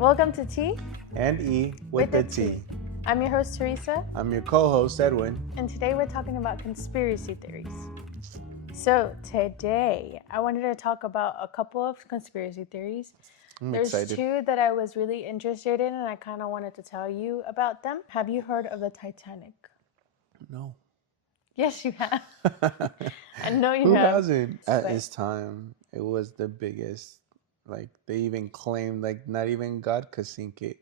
Welcome to T and E with the T. I'm your host, Teresa. I'm your co-host, Edwin. And today we're talking about conspiracy theories. So today I wanted to talk about a couple of conspiracy theories. There's excited. two that I was really interested in and I kind of wanted to tell you about them. Have you heard of the Titanic? No. Yes, you have. I know you Who have. hasn't? At this time, it was the biggest. Like, they even claimed, like, not even God could sink it.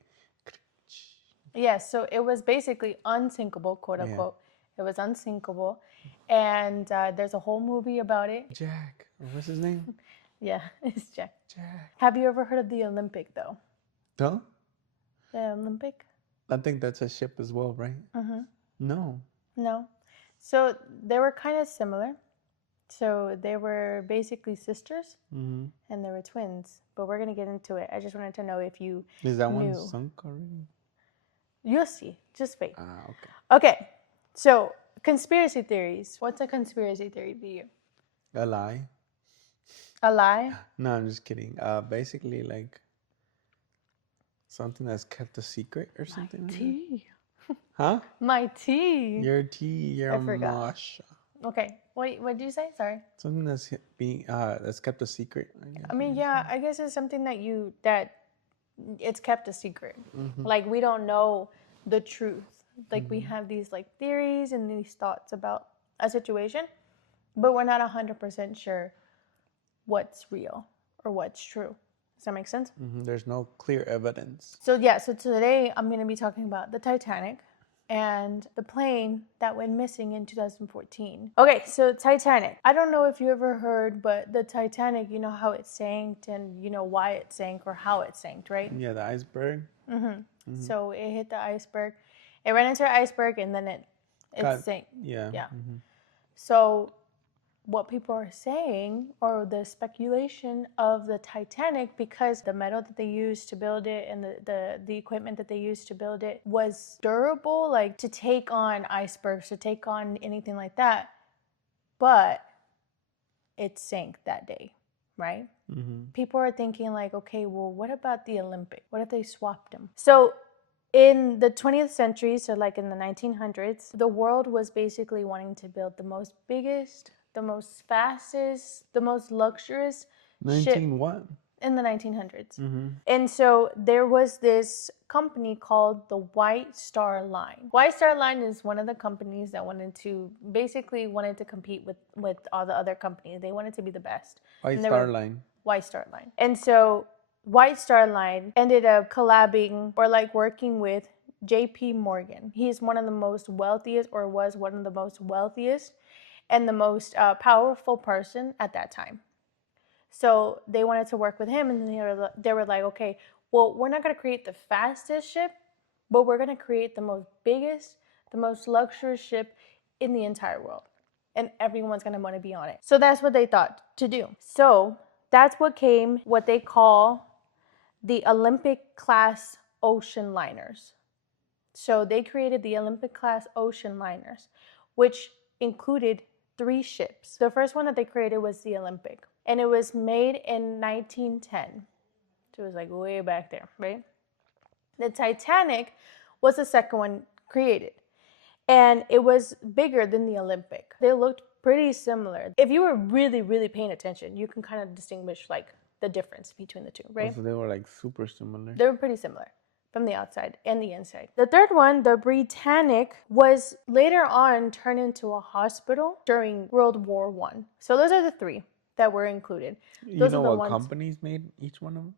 Yes, so it was basically unsinkable, quote unquote. Yeah. It was unsinkable. And there's a whole movie about it. Jack. What's his name? Yeah, it's Jack. Jack. Have you ever heard of the Olympic, though? Huh? The Olympic? I think that's a ship as well, right? Mm-hmm. No. So they were kind of similar. So they were basically sisters, and they were twins. But we're going to get into it. I just wanted to know if you Is that knew. one sunk already? You'll see. Just wait. Okay. Okay. So conspiracy theories. What's a conspiracy theory to you? A lie. A lie? No, I'm just kidding. Basically, like, something that's kept a secret or something. My tea. Huh? My tea. Your tea, your Masha. Okay. What did you say? Sorry. Something that's that's kept a secret. I mean, yeah, I guess it's something that it's kept a secret. Mm-hmm. Like, we don't know the truth. Like, we have these like theories and these thoughts about a situation, but we're not 100% sure what's real or what's true. Does that make sense? Mm-hmm. There's no clear evidence. So today I'm going to be talking about the Titanic and the plane that went missing in 2014. Okay, so Titanic. I don't know if you ever heard, but the Titanic, you know how it sank and you know why it sank or how it sank, right? Yeah, the iceberg. Mm-hmm. So it hit the iceberg. It ran into an iceberg and then it sank. Yeah. Yeah. Mm-hmm. So what people are saying, or the speculation of the Titanic, because the metal that they used to build it and the equipment that they used to build it was durable, like to take on icebergs, to take on anything like that, but it sank that day, right? Mm-hmm. People are thinking like, okay, well, what about the Olympic? What if they swapped them? So in the 20th century, so like in the 1900s, the world was basically wanting to build the most biggest, the most fastest, the most luxurious ship what? In the 1900s. Mm-hmm. And so there was this company called the White Star Line. White Star Line is one of the companies that wanted to compete with all the other companies. They wanted to be the best. White Star Line. White Star Line. And so White Star Line ended up collabing or like working with JP Morgan. He's one of the most wealthiest, or was one of the most wealthiest and the most powerful person at that time. So they wanted to work with him, and they were like, okay, well, we're not going to create the fastest ship, but we're going to create the most biggest, the most luxurious ship in the entire world. And everyone's going to want to be on it. So that's what they thought to do. So that's what they call the Olympic class ocean liners. So they created the Olympic class ocean liners, which included 3 ships. The first one that they created was the Olympic, and it was made in 1910. So it was like way back there, right? The Titanic was the second one created, and it was bigger than the Olympic. They looked pretty similar. If you were really, really paying attention, you can kind of distinguish like the difference between the two, right? So they were like super similar. They were pretty similar from the outside and the inside. The third one, the Britannic, was later on turned into a hospital during World War I. So those are the 3 that were included. You know what companies made each one of them?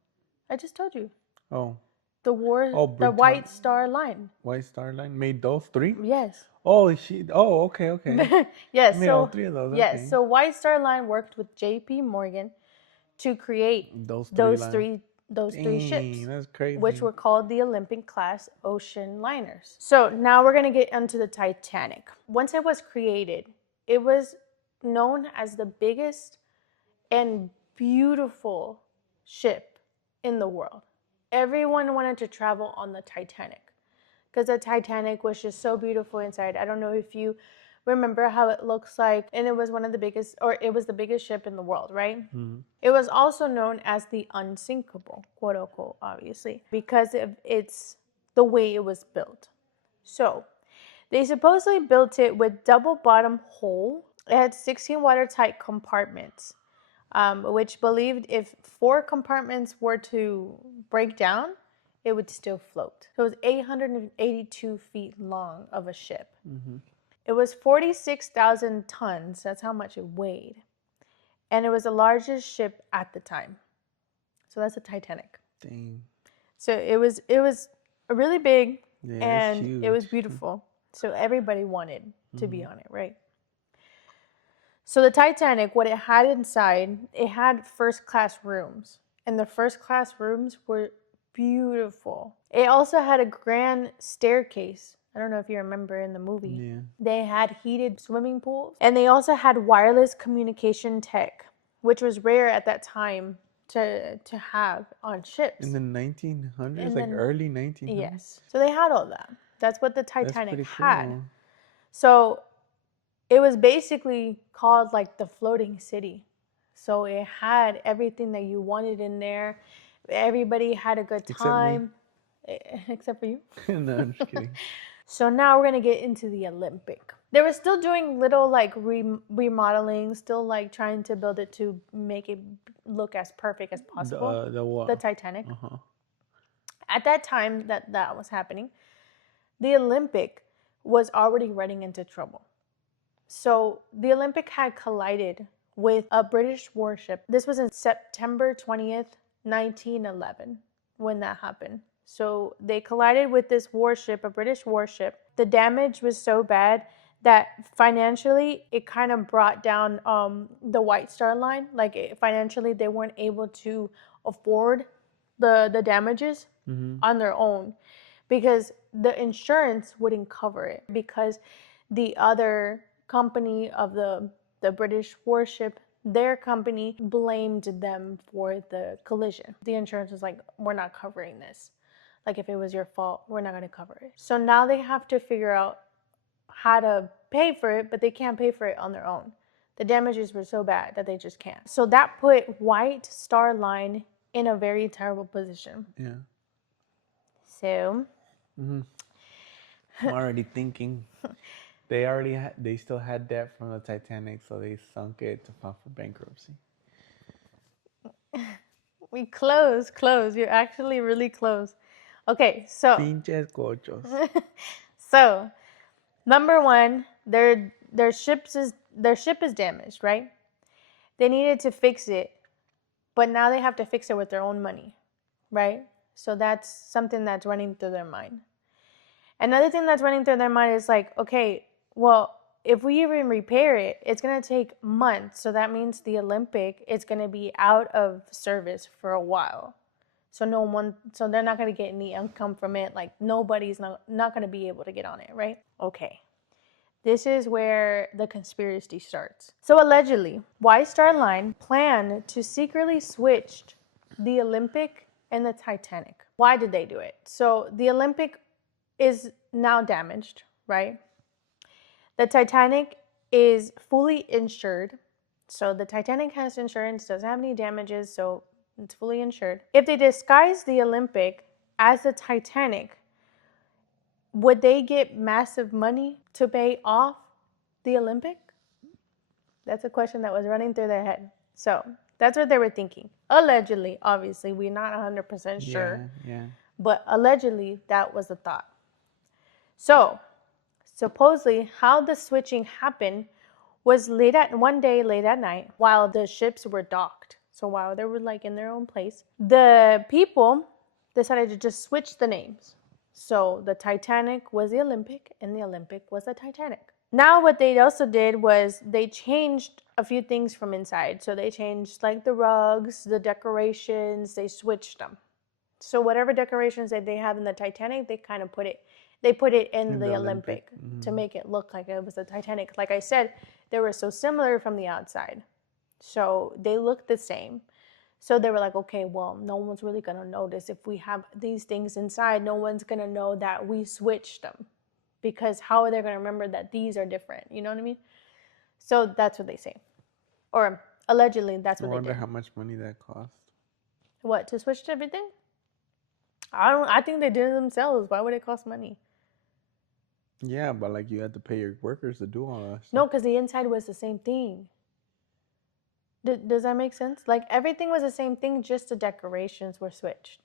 I just told you. Oh. The White Star Line. White Star Line made those 3? Yes. Oh, okay. Yes. Made all 3 of those. Yes. Okay. So White Star Line worked with JP Morgan to create those three ships. That's crazy. Which were called the Olympic class ocean liners. So now we're going to get into the Titanic. Once it was created, it was known as the biggest and beautiful ship in the world. Everyone wanted to travel on the Titanic because the Titanic was just so beautiful inside. I don't know if you remember how it looks like, and it was one of the biggest, or it was the biggest ship in the world, right? Mm-hmm. It was also known as the unsinkable, quote unquote, obviously, because of its the way it was built. So they supposedly built it with double bottom hull. It had 16 watertight compartments, which believed if 4 compartments were to break down, it would still float. So it was 882 feet long of a ship. Mm-hmm. It was 46,000 tons. That's how much it weighed. And it was the largest ship at the time. So that's a Titanic. Dang. So it was really big, Yeah, and huge. it was beautiful. So everybody wanted to be on it, right? So the Titanic, what it had inside, it had first class rooms. And the first class rooms were beautiful. It also had a grand staircase. I don't know if you remember in the movie. Yeah. They had heated swimming pools. And they also had wireless communication tech, which was rare at that time to have on ships. In the 1900s, In like the- early 1900s. Yes. So they had all that. That's what the That's Titanic pretty had. cool. So it was basically called like the floating city. So it had everything that you wanted in there. Everybody had a good time. Except for you. No, I'm just kidding. So now we're going to get into the Olympic. They were still doing little like remodeling, still like trying to build it to make it look as perfect as possible. The what? The Titanic. Uh-huh. At that time that was happening, the Olympic was already running into trouble. So the Olympic had collided with a British warship. This was in September 20th, 1911, when that happened. So they collided with this warship, a British warship. The damage was so bad that financially it kind of brought down the White Star Line. Like financially, they weren't able to afford the damages on their own because the insurance wouldn't cover it, because the other company of the British warship, their company blamed them for the collision. The insurance was like, we're not covering this. Like if it was your fault, we're not going to cover it. So now they have to figure out how to pay for it, but they can't pay for it on their own. The damages were so bad that they just can't. So that put White Star Line in a very terrible position. Yeah. So I'm already thinking. They still had debt from the Titanic, so they sunk it to file for bankruptcy. we close. You're actually really close. Okay, so Pinches cochos. so number one, their ship is damaged, right? They needed to fix it, but now they have to fix it with their own money, right? So that's something that's running through their mind. Another thing that's running through their mind is like, okay, well, if we even repair it, it's going to take months. So that means the Olympic is going to be out of service for a while. So they're not going to get any income from it. Like nobody's not going to be able to get on it, right? Okay. This is where the conspiracy starts. So allegedly, White Star Line planned to secretly switch the Olympic and the Titanic. Why did they do it? So the Olympic is now damaged, right? The Titanic is fully insured. So the Titanic has insurance, doesn't have any damages, so it's fully insured. If they disguise the Olympic as the Titanic, would they get massive money to pay off the Olympic? That's a question that was running through their head. So that's what they were thinking. Allegedly, obviously, we're not 100% sure. Yeah. But allegedly, that was the thought. So supposedly, how the switching happened was one day late at night while the ships were docked. So while they were like in their own place, the people decided to just switch the names. So the Titanic was the Olympic and the Olympic was the Titanic. Now what they also did was they changed a few things from inside. So they changed like the rugs, the decorations, they switched them. So whatever decorations that they have in the Titanic, they kind of put it in the Olympic to make it look like it was the Titanic. Like I said, they were so similar from the outside. So they looked the same. So they were like, okay, well, no one's really going to notice if we have these things inside. No one's going to know that we switched them. because how are they going to remember that these are different? You know what I mean? So that's what they say. Or allegedly, that's I what they wonder did. how much money that cost. What, to switch to everything? I think they did it themselves. Why would it cost money? Yeah, but like you had to pay your workers to do all that stuff. No, because the inside was the same thing. Does that make sense? Like everything was the same thing, just the decorations were switched.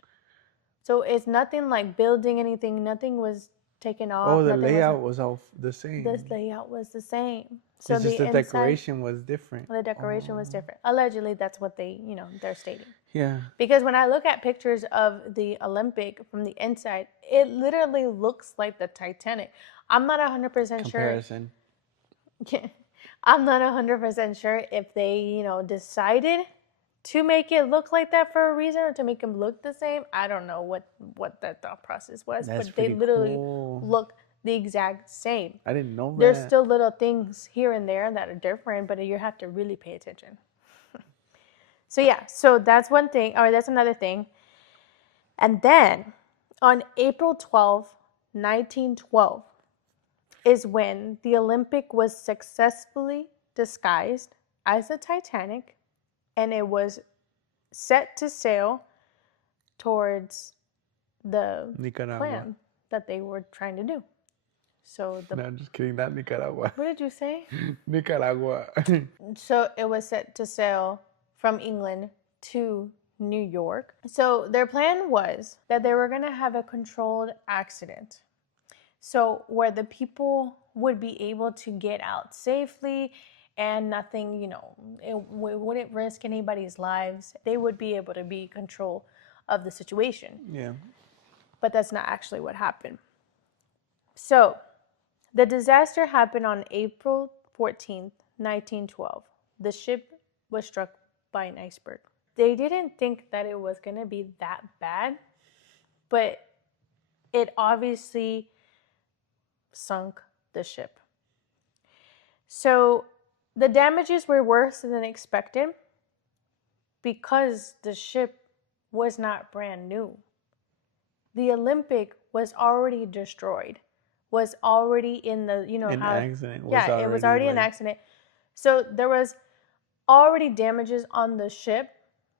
So it's nothing like building anything. Nothing was taken off. Oh, the nothing layout was all the was, same. the layout was the same. So It's just the inside, decoration was different. the decoration was different. Allegedly, that's what they're stating. Yeah. Because when I look at pictures of the Olympic from the inside, it literally looks like the Titanic. I'm not 100% sure. Comparison. I'm not 100% sure if they, decided to make it look like that for a reason or to make them look the same. I don't know what that thought process was, That's but they literally cool. look the exact same. I didn't know There's that. still little things here and there that are different, but you have to really pay attention. So yeah, so that's one thing, or that's another thing. And then on April 12th, 1912, is when the Olympic was successfully disguised as the Titanic, and it was set to sail towards the Nicaragua. plan that they were trying to do. So No, I'm just kidding. Not Nicaragua. What did you say? Nicaragua. So it was set to sail from England to New York. So their plan was that they were going to have a controlled accident. So where the people would be able to get out safely and nothing, it wouldn't risk anybody's lives. They would be able to be in control of the situation. Yeah. But that's not actually what happened. So the disaster happened on April 14th, 1912. The ship was struck by an iceberg. They didn't think that it was going to be that bad, but it obviously sunk the ship. So the damages were worse than expected because the ship was not brand new. The Olympic was already destroyed, was already in the, accident. It was already an accident. So there was already damages on the ship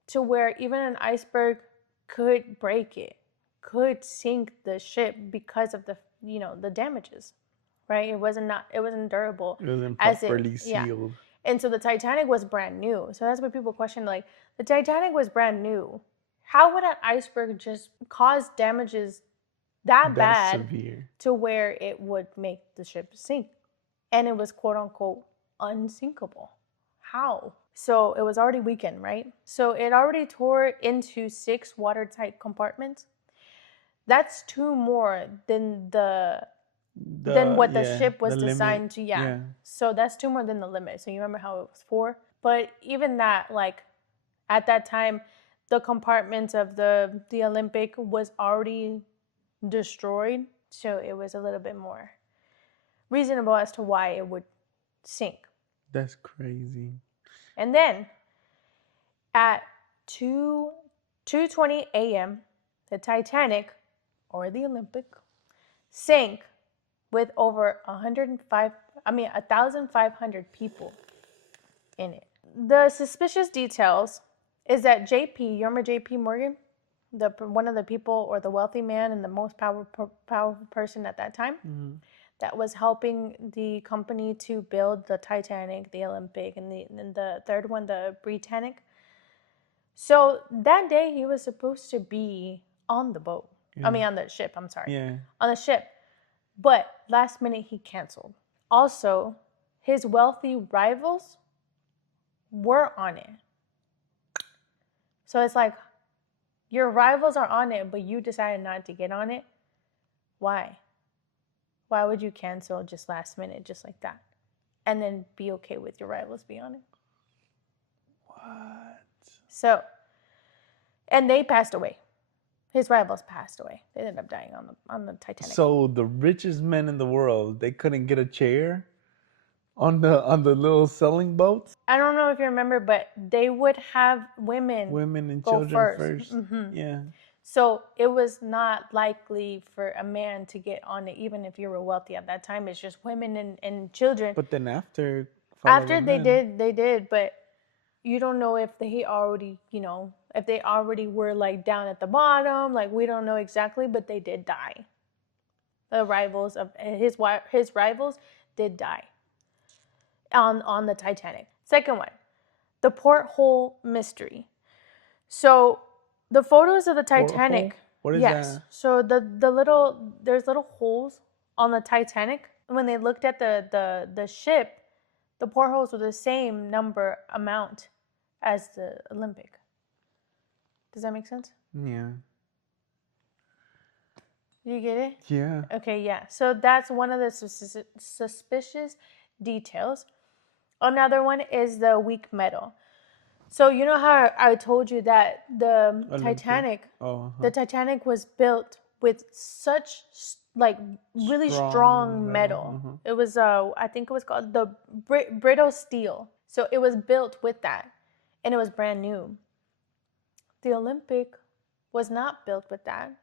to where even an iceberg could break it, could sink the ship because of the, the damages, right? It wasn't durable. It wasn't properly sealed. Yeah. And so the Titanic was brand new. So that's what people question, like, the Titanic was brand new. How would an iceberg just cause damages that bad severe to where it would make the ship sink? And it was quote unquote unsinkable. How? So it was already weakened, right? So it already tore into 6 watertight compartments. That's 2 more than than what the ship was designed to. Yeah. So that's 2 more than the limit. So you remember how it was 4? But even that, like at that time, the compartments of the Olympic was already destroyed. So it was a little bit more reasonable as to why it would sink. That's crazy. And then at 2:20 a.m., the Titanic, or the Olympic, sank with over 1,500 people in it. The suspicious details is that JP, you remember JP Morgan? One of the people, or the wealthy man and the most powerful person at that time, that was helping the company to build the Titanic, the Olympic, and the third one, the Britannic. So that day he was supposed to be on the boat. Yeah. On the ship, I'm sorry. Yeah. On the ship. But last minute he canceled. Also, his wealthy rivals were on it. So it's like, your rivals are on it, but you decided not to get on it. Why? Why would you cancel just last minute, just like that? And then be okay with your rivals being on it? What? So, and they passed away. His rivals passed away. They ended up dying on the Titanic. So the richest men in the world, they couldn't get a chair on the little sailing boats? I don't know if you remember, but they would have women and go children first. Mm-hmm. Yeah. So it was not likely for a man to get on it, even if you were wealthy at that time. It's just women and children. But then follow After the men. they did, but you don't know if they already, if they already were like down at the bottom. Like, we don't know exactly, but they did die. The rivals of his rivals did die on the Titanic. Second one, the porthole mystery. So the photos of the Porthole? Titanic, What is yes. that? So there's little holes on the Titanic. When they looked at the ship, the portholes were the same amount as the Olympic. Does that make sense? Yeah. You get it? Yeah. Okay, yeah. So that's one of the suspicious details. Another one is the weak metal. So you know how I told you that Olympic. Oh, the Titanic was built with such like really strong metal. Uh-huh. It was I think it was called the brittle steel. So it was built with that, and it was brand new. The Olympic was not built with that,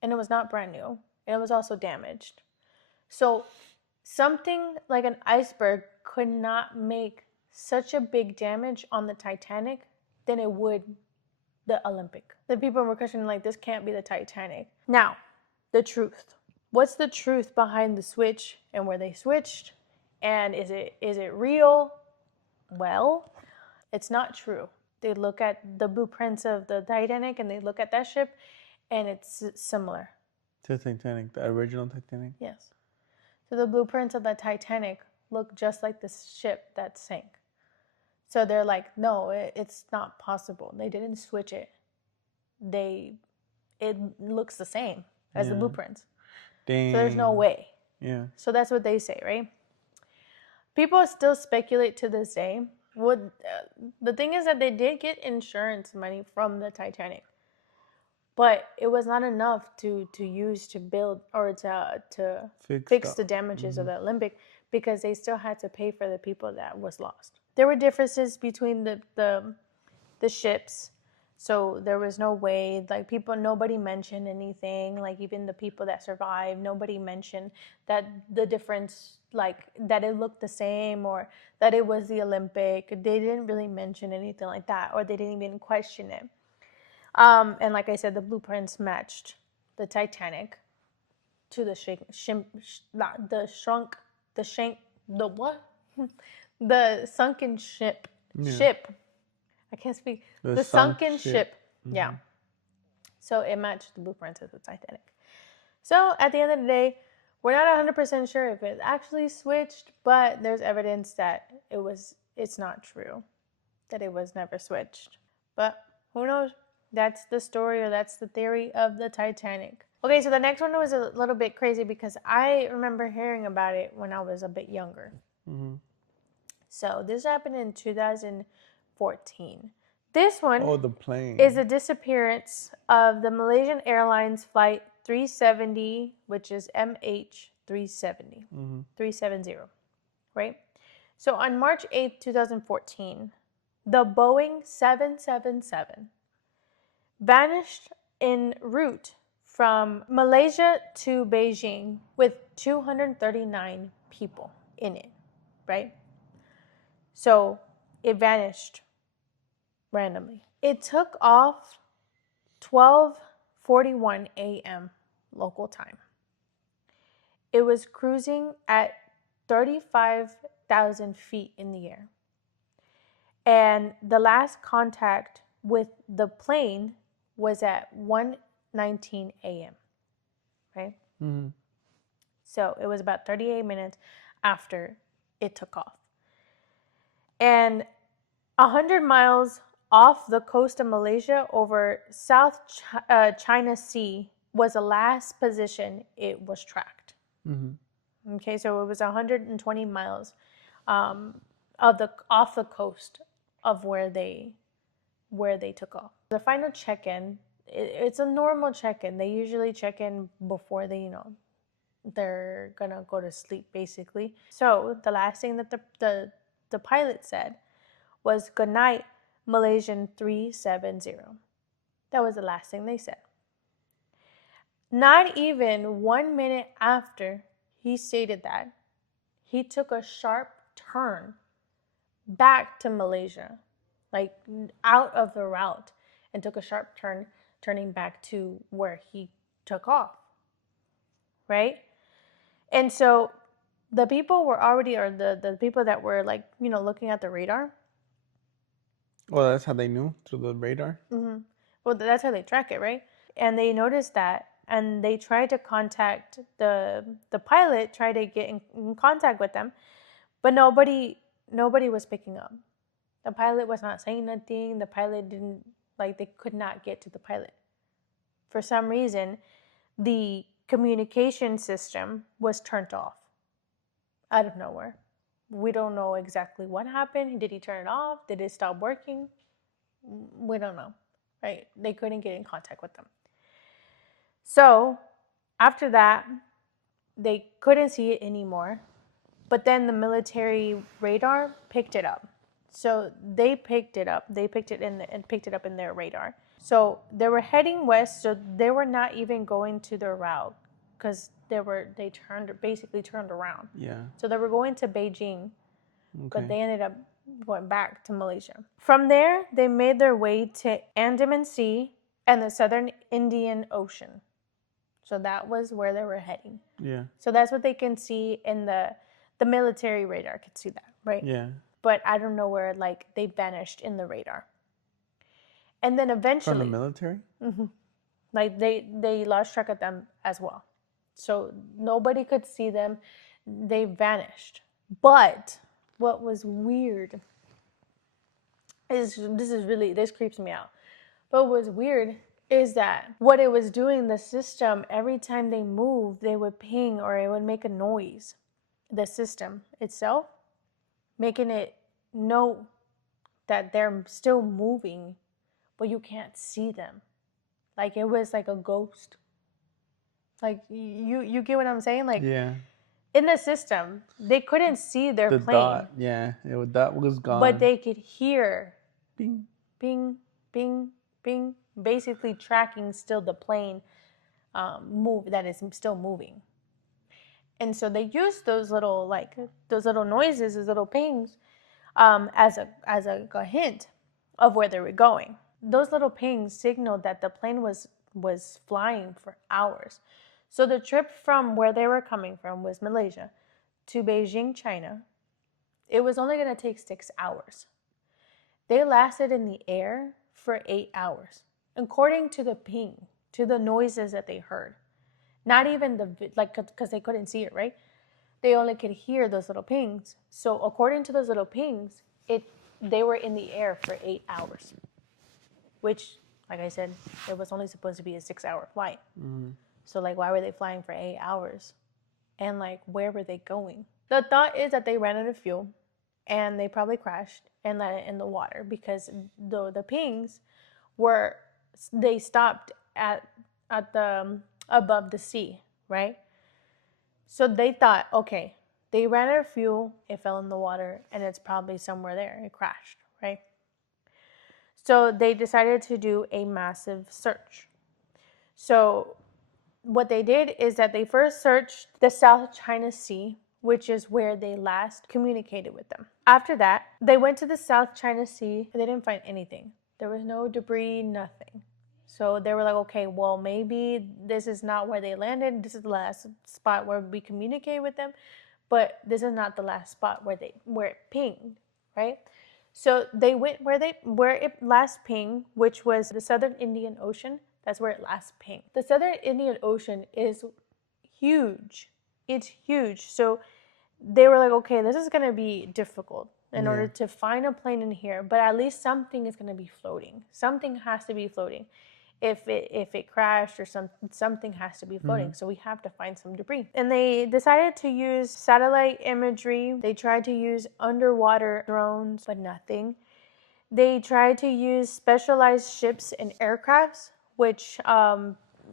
and it was not brand new, and it was also damaged. So something like an iceberg could not make such a big damage on the Titanic than it would the Olympic. The people were questioning, like, this can't be the Titanic. Now, the truth. What's the truth behind the switch and where they switched? And is it real? Well, it's not true. They look at the blueprints of the Titanic and they look at that ship, and it's similar. To Titanic, the original Titanic? Yes. So the blueprints of the Titanic look just like the ship that sank. So they're like, no, it's not possible. They didn't switch it. It looks the same as the blueprints. Dang. So there's no way. Yeah. So that's what they say, right? People still speculate to this day. The thing is that they did get insurance money from the Titanic, but it was not enough to use to build or to fix the damages of the Olympic, because they still had to pay for the people that was lost. There were differences between the ships. So there was no way, like, nobody mentioned anything, like even the people that survived, nobody mentioned that the difference, like that it looked the same or that it was the Olympic. They didn't really mention anything like that, or they didn't even question it. And like I said, the blueprints matched the Titanic to the the sunken ship. I can't speak. The sunken ship. Mm-hmm. Yeah. So it matched the blueprints of the Titanic. So at the end of the day, we're not 100% sure if it actually switched, but there's evidence that it's not true, that it was never switched. But who knows? That's the story, or that's the theory of the Titanic. Okay, so the next one was a little bit crazy because I remember hearing about it when I was a bit younger. Mm-hmm. So this happened in 2014. This one the plane is the disappearance of the Malaysian Airlines Flight 370, which is MH370, 370, right? So on March 8th, 2014, the Boeing 777 vanished en route from Malaysia to Beijing with 239 people in it, right? So it vanished randomly. It took off 12:41 a.m. local time. It was cruising at 35,000 feet in the air. And the last contact with the plane was at 1:19 a.m. Right? Mm-hmm. So it was about 38 minutes after it took off. And 100 miles off the coast of Malaysia over South China Sea was the last position it was tracked. Mm-hmm. Okay, so it was 120 miles off the coast of where they took off. The final check-in, it's a normal check-in. They usually check in before they're gonna go to sleep, basically. So the last thing that the pilot said was, "Good night, Malaysian 370." That was the last thing they said. Not even 1 minute after he stated that, he took a sharp turn back to Malaysia, like out of the route, and took a sharp turn, turning back to where he took off, right? And so the people were already, or the people that were like, looking at the radar. Well, that's how they knew through the radar. Mm-hmm. Well, that's how they track it, right? And they noticed that, and they tried to contact the pilot, try to get in contact with them, but nobody was picking up. The pilot was not saying nothing. The pilot didn't, like, they could not get to the pilot. For some reason, the communication system was turned off out of nowhere. We don't know exactly what happened. Did he turn it off? Did it stop working? We don't know, right? They couldn't get in contact with them. So after that, they couldn't see it anymore. But then the military radar picked it up. So they picked it up. They picked it up in their radar. So they were heading west. So they were not even going to their route because they basically turned around. Yeah. So they were going to Beijing, Okay. but they ended up going back to Malaysia. From there, they made their way to Andaman Sea and the Southern Indian Ocean. So that was where they were heading. Yeah. So that's what they can see in the military radar could see that, right? Yeah. But I don't know where, like, they vanished in the radar. And then eventually, from the military. Mm-hmm, like they lost track of them as well. So nobody could see them. They vanished. But what was weird is this creeps me out. But what was weird is that what it was doing, the system, every time they moved, they would ping or it would make a noise. The system itself, making it know that they're still moving, but you can't see them. Like it was like a ghost. Like you get what I'm saying? Like Yeah. in the system, they couldn't see their The plane. dot. Yeah. That was gone. But they could hear Bing. bing, bing, bing, basically tracking still the plane move that is still moving. And so they used those little noises, those little pings, as a hint of where they were going. Those little pings signaled that the plane was flying for hours. So the trip from where they were coming from was Malaysia to Beijing, China. It was only going to take 6 hours. They lasted in the air for 8 hours, according to the ping, to the noises that they heard. Not even because they couldn't see it, right? They only could hear those little pings. So according to those little pings, they were in the air for 8 hours, which, like I said, it was only supposed to be a 6-hour flight. Mm-hmm. So like, why were they flying for 8 hours? And like, where were they going? The thought is that they ran out of fuel and they probably crashed and let it in the water because the pings they stopped at the above the sea, right? So they thought, okay, they ran out of fuel, it fell in the water, and it's probably somewhere there. It crashed, right? So they decided to do a massive search. So what they did is that they first searched the South China Sea, which is where they last communicated with them. After that, they went to the South China Sea and they didn't find anything. There was no debris, nothing. So they were like, okay, well, maybe this is not where they landed. This is the last spot where we communicate with them, but this is not the last spot where it pinged, right? So they went where it last pinged, which was the Southern Indian Ocean. That's where it last pinged. The Southern Indian Ocean is huge. It's huge. So they were like, okay, this is gonna be difficult in order to find a plane in here, but at least something is gonna be floating. Something has to be floating. If it crashed or something has to be floating. So we have to find some debris. And they decided to use satellite imagery. They tried to use underwater drones, but nothing. They tried to use specialized ships and aircrafts, which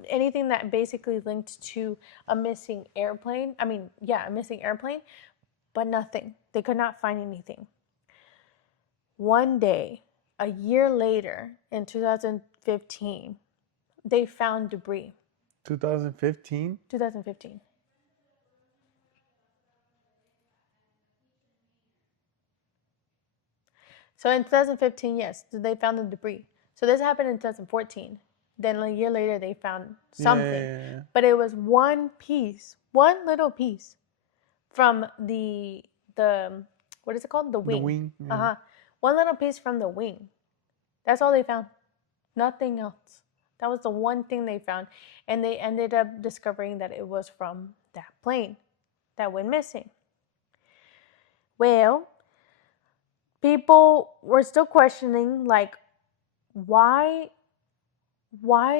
anything that basically linked to a missing airplane. A missing airplane, but nothing. They could not find anything. One day, a year later, in 2015, they found debris. 2015? 2015. So in 2015, yes, they found the debris. So this happened in 2014. Then a year later, they found something. Yeah. But it was one piece, one little piece from the what is it called? The The wing. wing. Yeah. Uh-huh. One little piece from the wing. That's all they found. Nothing else. That was the one thing they found. And they ended up discovering that it was from that plane that went missing. Well, people were still questioning, like, why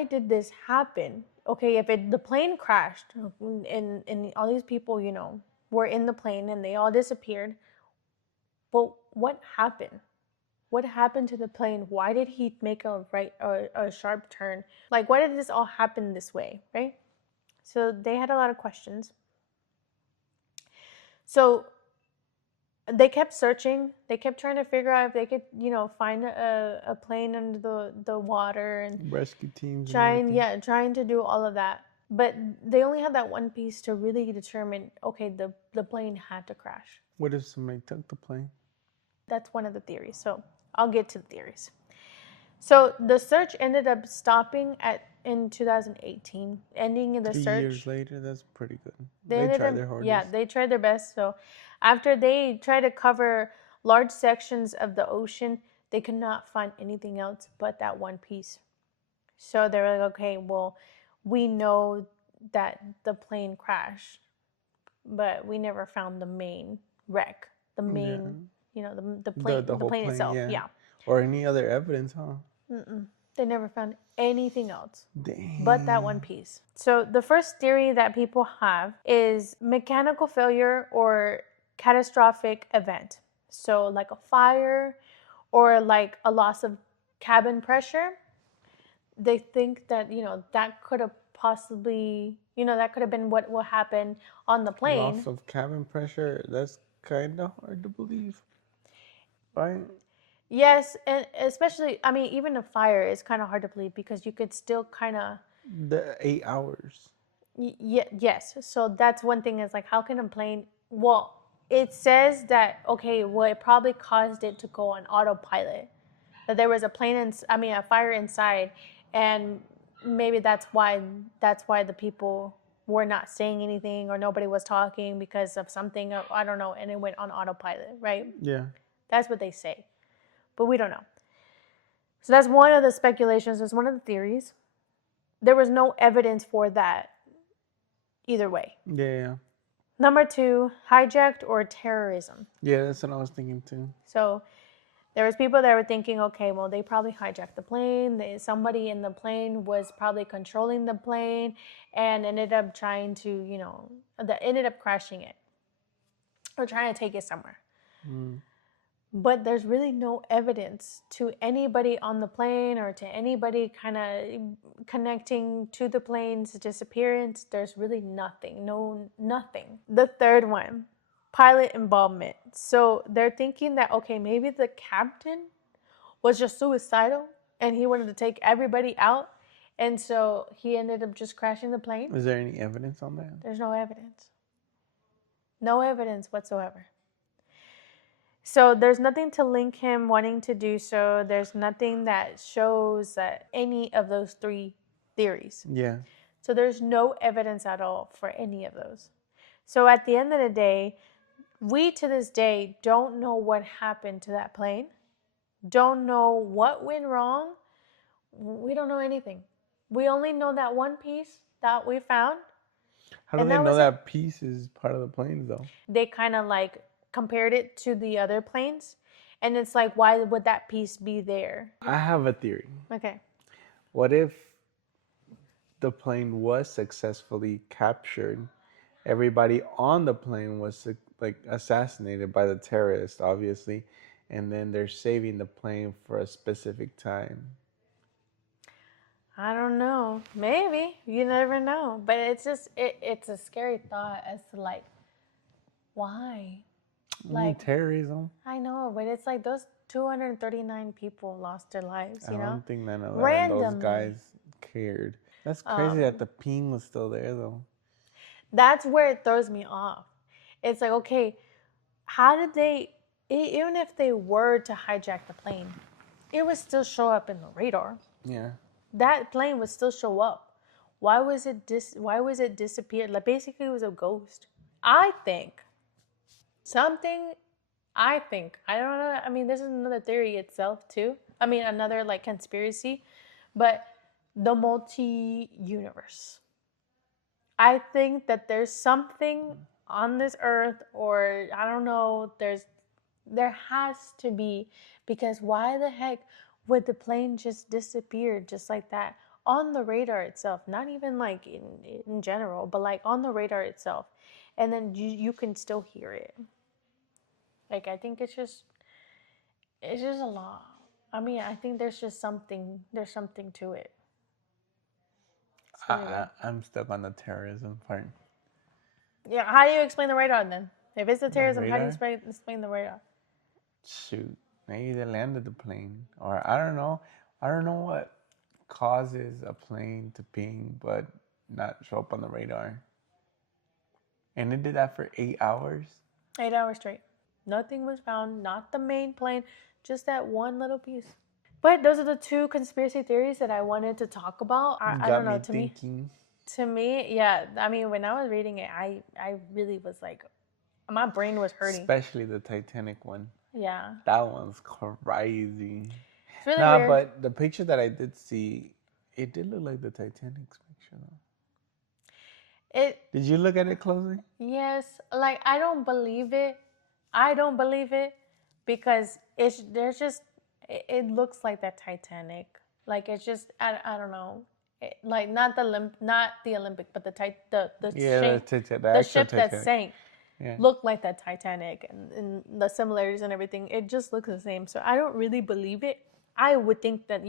did this happen? Okay, if the plane crashed and all these people, were in the plane and they all disappeared, but what happened? What happened to the plane? Why did he make a sharp turn? Like, why did this all happen this way, right? So they had a lot of questions. So they kept searching. They kept trying to figure out if they could, find a plane under the water and rescue teams. trying to do all of that. But they only had that one piece to really determine, okay, the plane had to crash. What if somebody took the plane? That's one of the theories. So I'll get to the theories. So the search ended up stopping in 2018, ending the 3 search. years later, that's pretty good. They tried their hardest. Yeah, they tried their best. So after they tried to cover large sections of the ocean, they could not find anything else but that one piece. So they were like, okay, well, we know that the plane crashed, but we never found the main wreck, the main, the plane, the whole plane itself. Yeah. Or any other evidence, huh? They never found anything else. Dang. But that one piece. So the first theory that people have is mechanical failure or catastrophic event. So like a fire or like a loss of cabin pressure. They think that, that could have possibly, that could have been what happened on the plane. Loss of cabin pressure, that's kind of hard to believe. Right? Yes, and especially, I mean, even a fire is kind of hard to believe because you could still kind of... The 8 hours. Yes. So that's one thing, is like, how can a plane... Well, it says that, okay, well, it probably caused it to go on autopilot. That there was a fire inside, and maybe that's why the people were not saying anything or nobody was talking because of something, I don't know, and it went on autopilot, right? Yeah. That's what they say. But we don't know. So that's one of the speculations. That's one of the theories. There was no evidence for that either way. Yeah. Number 2, hijacked or terrorism. Yeah, that's what I was thinking too. So there was people that were thinking, okay, well, they probably hijacked the plane. Somebody in the plane was probably controlling the plane and ended up trying to, that ended up crashing it or trying to take it somewhere. But there's really no evidence to anybody on the plane or to anybody kind of connecting to the plane's disappearance. There's really nothing. Nothing. The third one, pilot involvement. So they're thinking that, okay, maybe the captain was just suicidal and he wanted to take everybody out. And so he ended up just crashing the plane. Is there any evidence on that? There's no evidence. No evidence whatsoever. So there's nothing to link him wanting to do so. There's nothing that shows that any of those 3 theories. Yeah. So there's no evidence at all for any of those. So at the end of the day, we to this day don't know what happened to that plane. Don't know what went wrong. We don't know anything. We only know that one piece that we found. How do they know that piece is part of the planes though? They kind of like compared it to the other planes, and it's like, why would that piece be there? I have a theory. Okay. What if the plane was successfully captured? Everybody on the plane was like assassinated by the terrorists, obviously, and then they're saving the plane for a specific time. I don't know. Maybe. You never know. But it's just, it's a scary thought as to like, why? Like terrorism. I know, but it's like those 239 people lost their lives, I don't think none of those guys cared. That's crazy that the ping was still there though. That's where it throws me off. It's like, okay, how did they, even if they were to hijack the plane, it would still show up in the radar. Yeah. That plane would still show up. Why was it disappeared? Like basically it was a ghost. I something I don't know. I mean, this is another theory itself too. I mean, another like conspiracy, but the multi-universe. I think that there's something on this earth, or I don't know, there has to be, because why the heck would the plane just disappear just like that on the radar itself? Not even like in general, but like on the radar itself. And then you can still hear it. Like I think it's just a lot. I mean, I think there's something to it. I'm stuck on the terrorism part. Yeah, how do you explain the radar then? If it's the terrorism, how do you radar? explain the radar? Shoot, maybe they landed the plane, or I don't know. I don't know what causes a plane to ping but not show up on the radar. And it did that for 8 hours. 8 hours straight. Nothing was found, not the main plane, just that one little piece. But those are the two conspiracy theories that I wanted to talk about. I don't know, to me, yeah, I mean, when I was reading it, I really was like, my brain was hurting. Especially the Titanic one. Yeah. That one's crazy. It's really weird. But the picture that I did see, it did look like the Titanic's picture though. Did you look at it closely? Yes, like I don't believe it. Because it looks like that Titanic. Like it's just I don't know. Like not the Olympic, but the ship that sank looked like that Titanic, and the similarities and everything. It just looks the same. So I don't really believe it. I would think that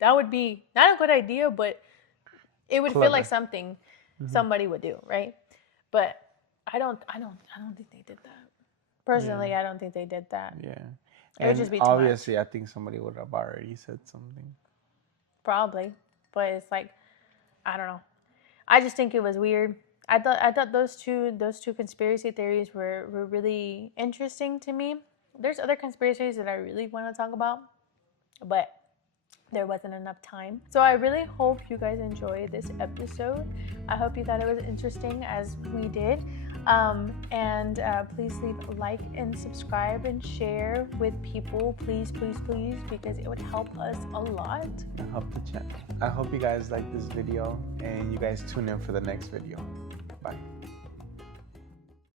that would be not a good idea, but it would feel like something somebody would do, right? But I don't think they did that. Personally, I don't think they did that. Yeah. It would just be obviously, I think somebody would have already said something. Probably, but it's like, I don't know. I just think it was weird. I thought those two conspiracy theories were really interesting to me. There's other conspiracies that I really want to talk about, but there wasn't enough time. So I really hope you guys enjoyed this episode. I hope you thought it was interesting as we did. And please leave a like and subscribe and share with people, please, because it would help us a lot. I hope you guys like this video and you guys tune in for the next video. Bye.